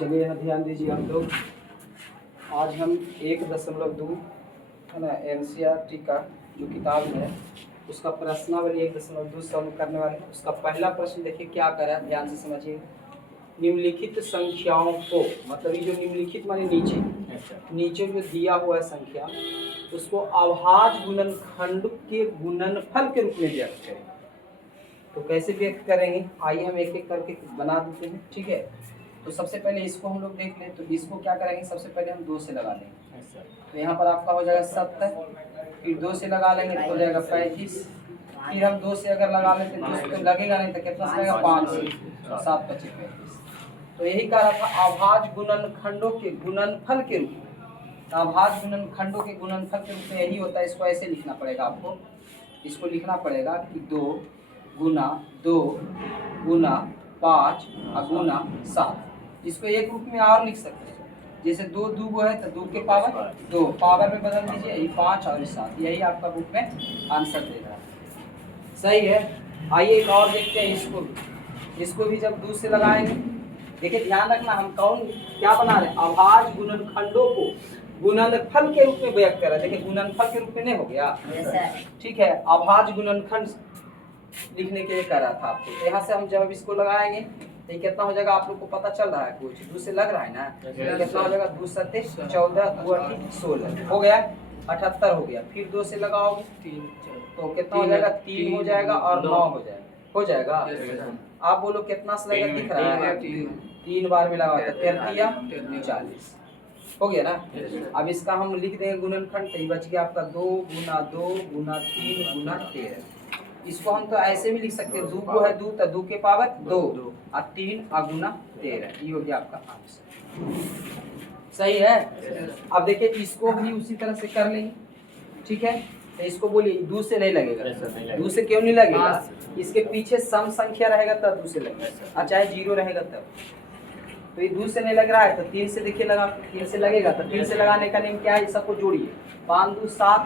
चलिए यहाँ ध्यान दीजिए आप लोग। आज हम 1.2 है ना NCERT का जो किताब है उसका प्रश्नावली 1.2 सॉल्व करने वाले हैं। उसका पहला प्रश्न देखिए क्या करा है, ध्यान से समझिए। निम्नलिखित संख्याओं को, मतलब ये जो निम्नलिखित माने नीचे जो दिया हुआ है संख्या, उसको अभाज्य गुणनखंड के गुणनफल के रूप में व्यक्त करें। तो कैसे व्यक्त करेंगे, आइए हम एक एक करके बना देते हैं, ठीक है। तो सबसे पहले इसको हम लोग देख लें। तो इसको क्या करेंगे, सबसे पहले हम 2 से लगा लेंगे। तो यहाँ पर आपका हो जाएगा 70, फिर 2 से लगा लेंगे तो हो जाएगा 35, फिर हम 2 से अगर लगा लेते हैं 2 से तो लगेगा नहीं, तो कितना से लगेगा 5 से, 7 25 35। तो यही कह रहा था अभाज्य गुणनखंडों के गुणनफल के रूप में। अभाज्य गुणनखंडों के गुणनफल के रूप में यही होता है। इसको ऐसे लिखना पड़ेगा आपको, इसको लिखना पड़ेगा कि 2 गुना 2 गुना 5 और गुना 7। इसको एक रूप में और लिख सकते हैं, जैसे 2 दूगो है तो 2 के पावर 2, पावर में बदल दीजिए, यही 5 और 7। यही आपका बुक में आंसर दे रहा है, सही है। आइए एक और देखते हैं इसको भी जब 2 से लगाएंगे। देखिए ध्यान रखना, हम क्या बना रहे हैं, अभाज्य गुणनखंडों को गुणनफल के रूप में व्यक्त कर रहे हैं। देखिए गुणनफल के रूप में नहीं हो गया, ठीक है। अभाज्य गुणनखंड लिखने के लिए कह रहा था आपको। तो यहाँ से हम जब इसको लगाएंगे तो कितना हो जाएगा, आप लोग को पता चल रहा है, कुछ 2 से लग रहा है ना। कितना हो जाएगा, 2 सत्ते 14, 2 8 16 हो गया, 78 हो गया। फिर 2 से लगाओगे तो कितना हो जाएगा, 3 हो जाएगा और 9 हो जाएगा। आप बोलो कितना से लगेगा, दिख रहा है 3 बार में लगा तो 43 40 हो गया ना। अब इसका हम लिख देंगे गुणनखंड, तो बच गया आपका 2 गुना 2 गुना 3 गुना 13। इसको हम तो ऐसे भी लिख सकते हैं, 2 को है 2 तो 2 के पावर 2 और 3 और गुना 13। ये हो गया आपका आंसर, सही है। अब देखिए इसको भी उसी तरह से कर लेंगे, ठीक है। तो इसको बोलिए 2 से नहीं लगेगा। 2 से क्यों नहीं लगेगा, इसके पीछे सम संख्या रहेगा तब 2 से लगेगा, और चाहे 0 रहेगा तब। तो ये 2 से नहीं लग रहा है तो 3 से देखिए लगा, 3 से लगेगा। तो 3 से लगाने का नियम क्या है, सबको जोड़िए, 5 2 7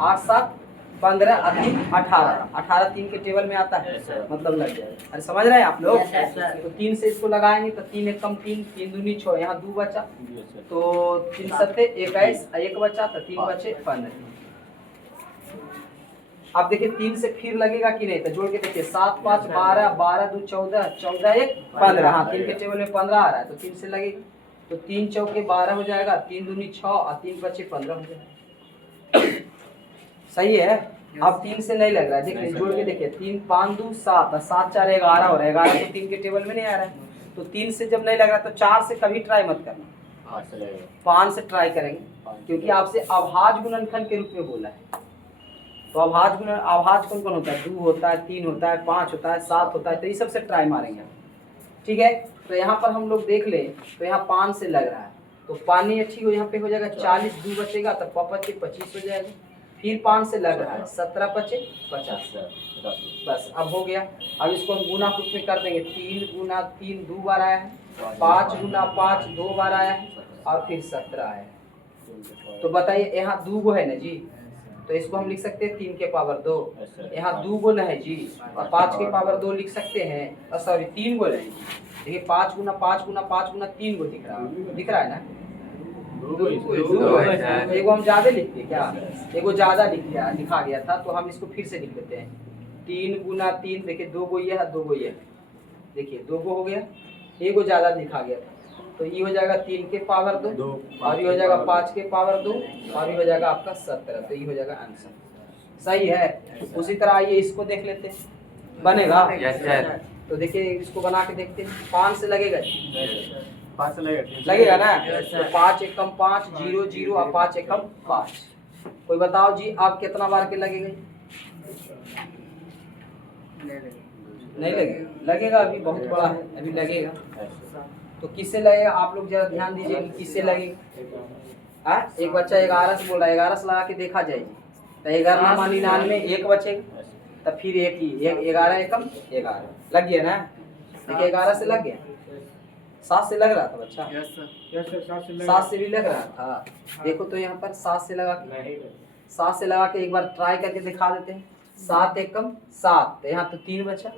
8 7 15 और 3 18, 18 3 के टेबल में आता है, मतलब लग जाएगा। अरे समझ रहे हैं आप लोग। तो 3 से इसको लगाएंगे तो 3 एक कम 3, 3 दूनी 6, यहाँ 2 बचा, तो 3 सत्ते 21, 1 बचा तो 3 बचे 15। अब देखिए 3 से फिर लगेगा कि नहीं, तो जोड़ के देखिए 7 5 12, 12 2 14, 14 1 15। हाँ 3 के टेबल में 15 आ रहा है तो 3 से लगेगा, तो 3 चौके 12 हो जाएगा, 3 दूनी 6 और 3 बचे 15 हो जाएगा, सही है। अब 3 से नहीं लग रहा है, देखिए जोड़ के देखिए 3 5 2 7 और 7 4 11 हो रहा है, 11 तो 3 के टेबल में नहीं आ रहा है। तो 3 से जब नहीं लग रहा तो 4 से कभी ट्राई मत करना, 5 से ट्राई करेंगे, क्योंकि आपसे अभाज्य गुणनखंड के रूप में बोला है। तो अभाज्य कौन कौन होता है, 2 होता है, 3 होता है, 5 होता है, 7 होता है, तो ये सबसे ट्राई मारेंगे, ठीक है। तो यहाँ पर हम लोग देख ले, तो यहाँ 5 से लग रहा है तो पानी अच्छी हो, यहाँ पे हो जाएगा 40, 2 बचेगा तो 5 25 हो जाएगा। फिर 5 से लग रहा है 17 बचे 50, बस अब हो गया। अब इसको हम गुना रूप में कर देंगे, 3 गुना 3 2 बार आया है, 5 गुना 5 2 बार आया है, और फिर 17 आया है। तो बताइए यहाँ 2 गो है ना जी, तो इसको हम लिख सकते हैं 3 के पावर 2। यहाँ 2 गो है जी, और 5 के पावर 2 लिख सकते हैं, सॉरी 3 गो है। देखिए 5 गुना 5 गुना 5 गुना 3 गो दिख रहा है ना। एगो हम ज्यादा लिखते हैं क्या, एगो ज्यादा लिखा गया था, तो हम इसको फिर से लिख लेते हैं। 3 गुना 3, देखिए 2 गो ये है, 2 गो ये है, देखिए 2 गो हो गया, एगो ज्यादा लिखा गया था, तो ये हो जाएगा 3 के पावर 2, और ये हो जाएगा 5 के पावर 2, और ये हो जाएगा आपका 17। तो ये हो जाएगा आंसर, सही है। उसी तरह आइए इसको देख लेते हैं, बनेगा। तो देखिए इसको बना के देखते हैं, 5 से लगेगा, 5 से लगेगा ना। तो 5 एक कम 5 0 0 और 5 एक कम 5। कोई बताओ जी आप कितना बार के लगेगा, नहीं लगेगा, लगेगा अभी बहुत बड़ा है, अभी लगेगा। तो किससे लगेगा, आप लोग जरा ध्यान दीजिए किससे लगेगा। एक बच्चा 11 से बोल रहा है, 11 से लगा के देखा जाएगी, तो 11 मानी 99, 1 बचेगा, तब फिर एक ही 11 एकम 11 लग गया ना। देखिए 11 से लग गया, 7 से लग रहा था बच्चा, 7 से भी लग रहा था। देखो तो यहाँ पर 7 से लगा के एक बार ट्राई करके दिखा देते हैं। 7 एकम 7, तो यहाँ तो 3 बचा,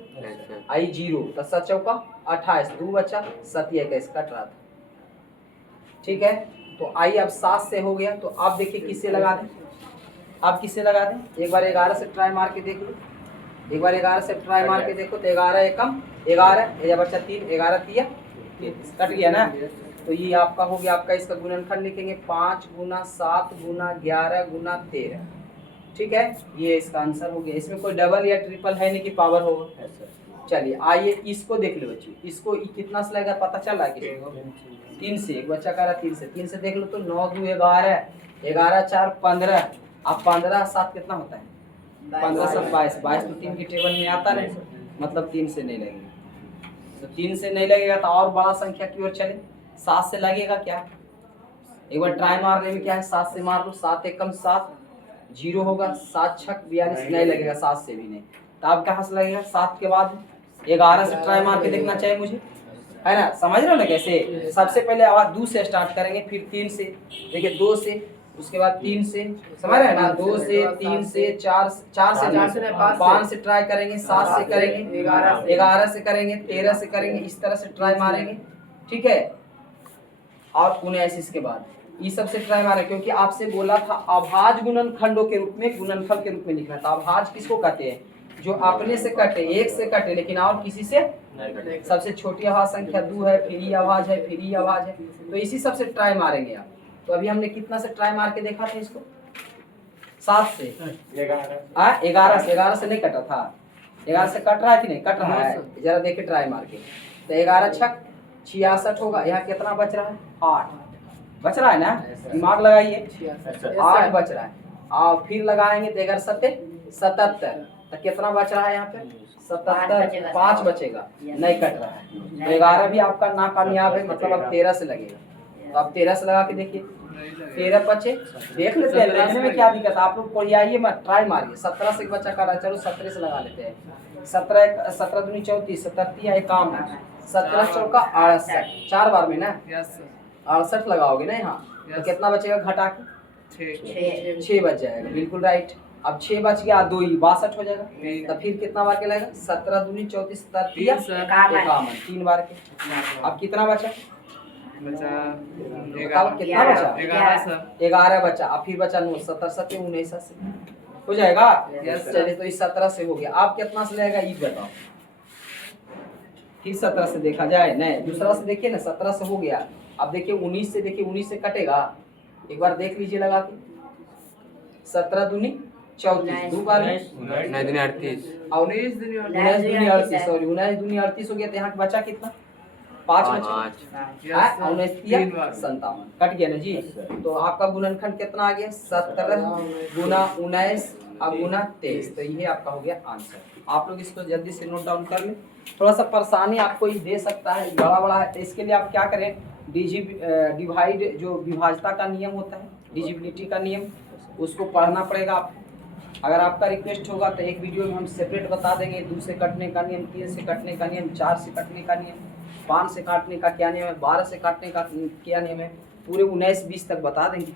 आई 0 तो 7 चौका 28, 2 बचा, 7 21 कट रहा था, ठीक है। तो आइए अब 7 से हो गया, तो आप देखिए किससे लगा दें, आप किससे लगा दें। एक बार 11 से ट्राई मार के देख लो, एक बार 11 से ट्राई मार के देखो। तो 11 एकम 11, ये बच्चा 3, 11 तिया कट गया ना। तो ये आपका हो गया, आपका इसका गुणनखंड लिखेंगे 5 गुना 7 गुना 11 गुना 13, ठीक है। ये इसका आंसर हो गया। इसमें कोई डबल या ट्रिपल है नहीं कि पावर होगा। चलिए आइए इसको देख लो बच्चों, इसको कितना से लगेगा पता चल रहा है किसी को? 3 से। एक बच्चा कह रहा 3 से देख लो तो 9 2 11, 11 4 15, अब 15 7 कितना होता है? 15 7 22, 22 तो 3 की टेबल में आता नहीं, मतलब 3 से नहीं लगेगा। तो 3 से नहीं लगेगा तो और बड़ा संख्या की ओर चले, 7 से लगेगा क्या? एक बार ट्राई मारने में क्या है, 7 से मार लो, 7 एकम 7 0 होगा, 7 छक 42 नहीं लगेगा, 7 से भी नहीं। तो अब कहाँ से लगेगा? 7 के बाद 11 से ट्राई मार के देखना चाहिए मुझे, है ना। समझ रहे हो ना कैसे? सबसे पहले आवाज 2 से स्टार्ट करेंगे, फिर 3 से, देखिए 2 से, उसके बाद 3 से, समझ रहे हैं ना। 2 से 3 से 4 से 5 से ट्राई करेंगे, 7 से करेंगे, 11 से करेंगे, 13 से करेंगे, इस तरह से ट्राई मारेंगे, ठीक है। और 79 के बाद ये सबसे ट्राई मारे, क्योंकि आपसे बोला था अभाज्य गुणनखंडों के रूप में, गुणनफल के रूप में लिखना था। अभाज्य किसको कहते हैं? जो अपने से कटे, एक से कटे लेकिन और किसी से नहीं। सबसे छोटी अभाज्य संख्या 2 है, फिर ये अभाज्य है, फिर ये अभाज्य है, तो इसी सबसे ट्राई मारेंगे आप। तो अभी हमने कितना से ट्राई मार के देखा था इसको? 7 से 11 से नहीं कटा था, 11 से कट रहा है कि नहीं कट रहा है? जरा देखिए ट्राई मार के। तो 11 छक 66 होगा, यहाँ कितना बच रहा है? 8 बच रहा है ना, दिमाग लगाइए, 8 बच रहा है। और फिर लगाएंगे तो 11 7 77, तो कितना बच रहा है यहाँ पे? 77, 5 बचेगा, नहीं कट रहा है। तो 11 भी आपका नाकामयाब है, मतलब अब 13 से लगेगा। तो आप 13 से लगा के देखिए, 13 बचे, देख लेते हैं लगने में क्या दिक्कत है। आप लोग कोड़ियाइए मत, ट्राई मारिए। 17 से बच्चा कर रहा है, चलो 17 से लगा लेते हैं। 17 दूनी 34, 17 51, 17 चौका 68, 4 बार में ना 68 लगाओगे ना यहाँ, तो कितना बचेगा घटा के? 6 बच जाएगा, बिल्कुल राइट। अब 6 बच गया, 2 62 हो जाएगा। तो फिर कितना बार के लगेगा? 17 दूनी 34, 51, 3 बार के। अब कितना बचा? कितना बचा? 11 बचा। अब फिर बचा 9, 17 7 19 हो जाएगा। चलिए तो इस 17 से हो गया। आप कितना से लगेगा ये बताओ, फिर 17 से देखा जाए। नहीं, दूसरा से देखिए ना, 17 से हो गया। अब देखिए 19 से, देखिए 19 से कटेगा, एक बार देख लीजिए लगा के। 17 दूनी 34, 2 बार 19 दूनी 38, 19 दूनी 38 हो गया। तो यहाँ बचा कितना? 5 बचा, 19 57, कट गया ना जी। तो आपका गुणनखंड कितना आ गया? 17 गुना 19 अब गुना 23। तो ये आपका हो गया आंसर। आप लोग इसको जल्दी से नोट डाउन कर लें। थोड़ा सा परेशानी आपको ये दे सकता है, बड़ा बड़ा है, तो इसके लिए आप क्या करें, डिवाइड जो विभाजता का नियम होता है, डिविजिबिलिटी का नियम, उसको पढ़ना पड़ेगा आपको। अगर आपका रिक्वेस्ट होगा तो एक वीडियो में हम सेपरेट बता देंगे 2 से कटने का नियम, 3 से कटने का नियम, 4 से कटने का नियम, 5 से काटने का क्या नियम है, 12 से काटने का क्या नियम है, पूरे 19 20 तक बता देंगे।